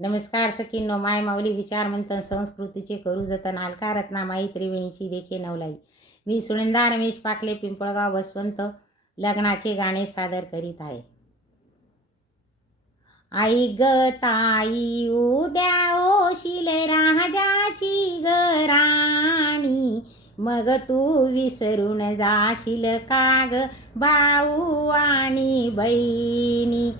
नमस्कार सखींनो, माय माऊली विचार मंथन संस्कृतीचे करू जतन अलका रत्नामाई त्रिवेणीची देखे नवलाई. मी सुनंदा रमेश पाकले पिंपळगाव बसवंत लग्नाचे गाणे सादर करीत आहे. आई ग ताई उद्या ओशील राजाची ग राणी, मग तू विसरून जाशील का ग भाऊ आणि बहिणी.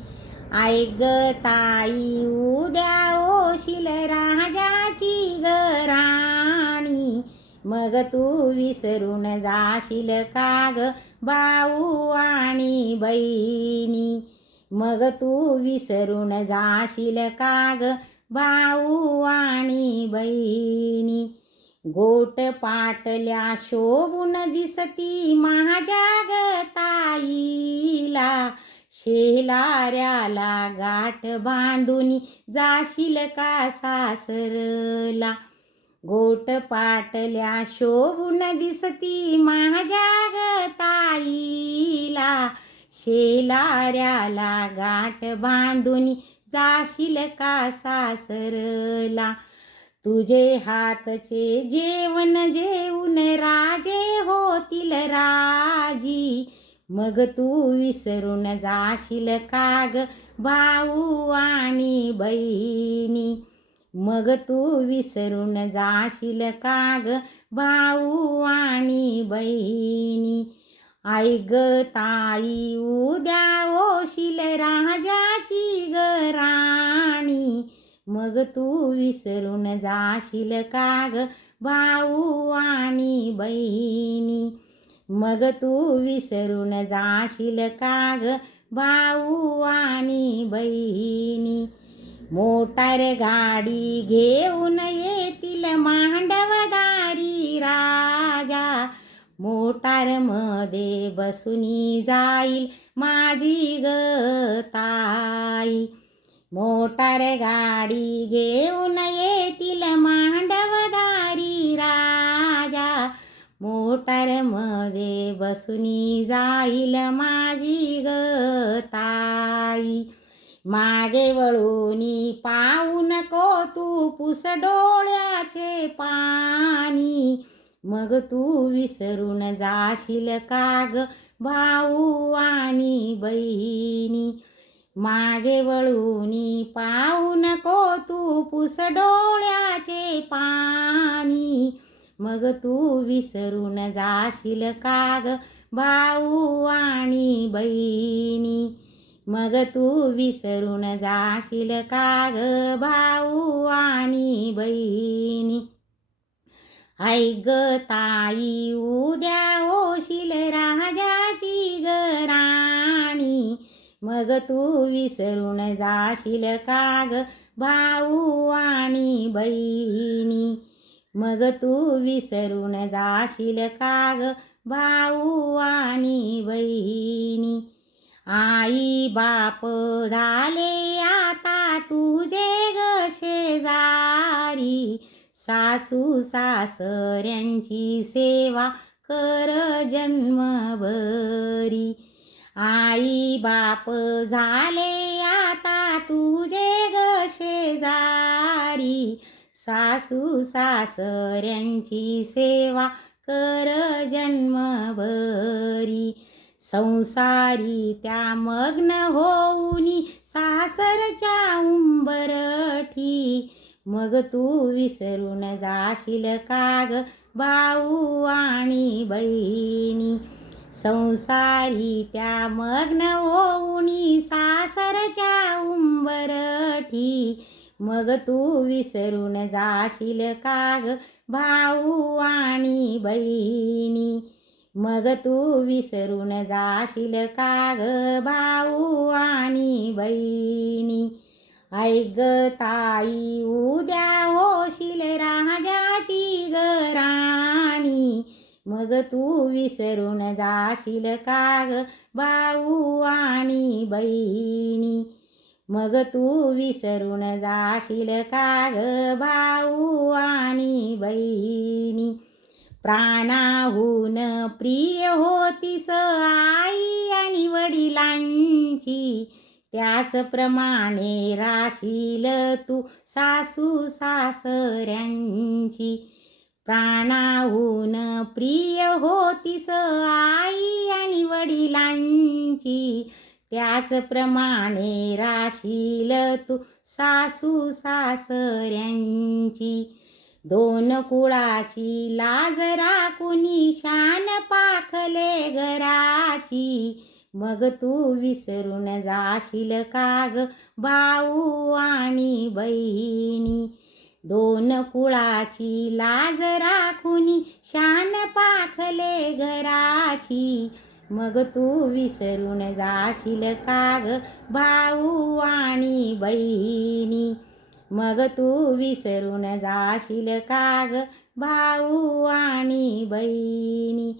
आई ग ताई उद्या ओशील राजाची ग राणी, मग तू विसरून जाशील का ग भाऊ आणि बहिणी. मग तू विसरून जाशील का ग भाऊ आणि बहिणी. गोट पाटल्या शोभून दिसती माझ्या ग ताईला, शेलाऱ्याला गाठ बांधून जाशील का सासरला. गोट पाटल्या शोभून दिसती माझ्या ग ताईला, शेलाऱ्याला गाठ बांधून जाशील का सासरला. तुझे हातचे जेवण जेवून राजे होतील राजी, मग तू विसरून जाशील का ग भाऊ आणि बहिणी. मग तू विसरून जाशील का ग भाऊ आणि बहिणी. आई ग ताई उद्या ओशील राजाची ग राणी, मग तू विसरून जाशील का ग भाऊ आणि बहिणी. मग तू विसरून जाशील का ग भाऊ आणि बहिणी. मोटार गाडी घेऊन येतील मांडवदारी राजा, मोटारमध्ये बसूनी जाईल माझी ग ताई. मोटार गाडी घेऊन येतील मांडवदारी राजा, मोटारमध्ये बसूनी जाईल माझी ग ताई. मागे वळूनी पाहू नको तू पुस डोळ्याचे पाणी, मग तू विसरून जाशील का ग भाऊ आणि बहिणी. मागे वळूनी पाहू नको तू पुस डोळ्याचे पाणी, मग तू विसरून जाशील का ग भाऊ आणि बहिणी. मग तू विसरून जाशील का ग भाऊ आणि बहिणी. आई ग ताई उद्या ओशील राजाची ग राणी, मग तू विसरून जाशील का ग भाऊ आणि बहिणी. मग तू विसरून जाशील का ग भाऊ आणि बहिणी. आई बाप झाले आता तुझे ग शेजारी, सासू सासऱ्यांची सेवा कर जन्मभरी. आई बाप झाले आता तुझे ग शेजारी, सासू सासऱ्यांची सेवा कर जन्मभरी. संसारी त्या मग्न होऊनी सासरच्या उंबरठी, मग तू विसरून जाशील का ग भाऊ आणि बहिणी. संसारी त्या मग्न होऊनी सासरच्या उंबरठी, मग तू विसरून जाशील का ग भाऊ आणि बहिणी. मग तू विसरून जाशील का ग भाऊ आणि बहिणी. आई ग ताई उद्या होशील राजाची ग राणी, मग तू विसरून जाशील का ग भाऊ आणि बहिणी. मग तू विसरून जाशील का ग भाऊ आणि बहिणी. प्राणाहून प्रिय होतीस आई आणि वडिलांची, त्याचप्रमाणे राशील तू सासू सासऱ्यांची. प्राणाहून प्रिय होतीस आई आणि वडिलांची. त्याचप्रमाणे राशील तू सासू सासऱ्यांची. दोन कुळाची लाज राखुनी शान पाखले घराची. मग तू विसरून जाशील का ग भाऊ आणि बहिणी. दोन कुळाची लाज राखुनी शान पाखले घराची. मग तू विसरून जाशील का ग भाऊ आणि बहिणी. मग तू विसरून जाशील का ग भाऊ आणि बहिणी.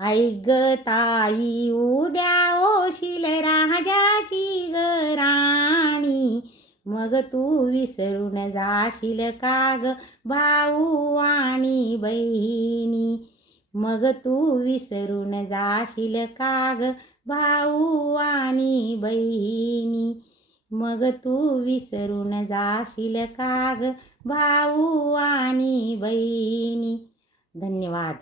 ऐक ग ताई उद्या होशील राजाची ग राणी. मग तू विसरून जाशील का ग भाऊ आणि बहिणी. मग तू विसरून जाशील का ग भाऊ आणि बहिणी. मग तू विसरून जाशील का ग भाऊ आणि बहिणी. धन्यवाद.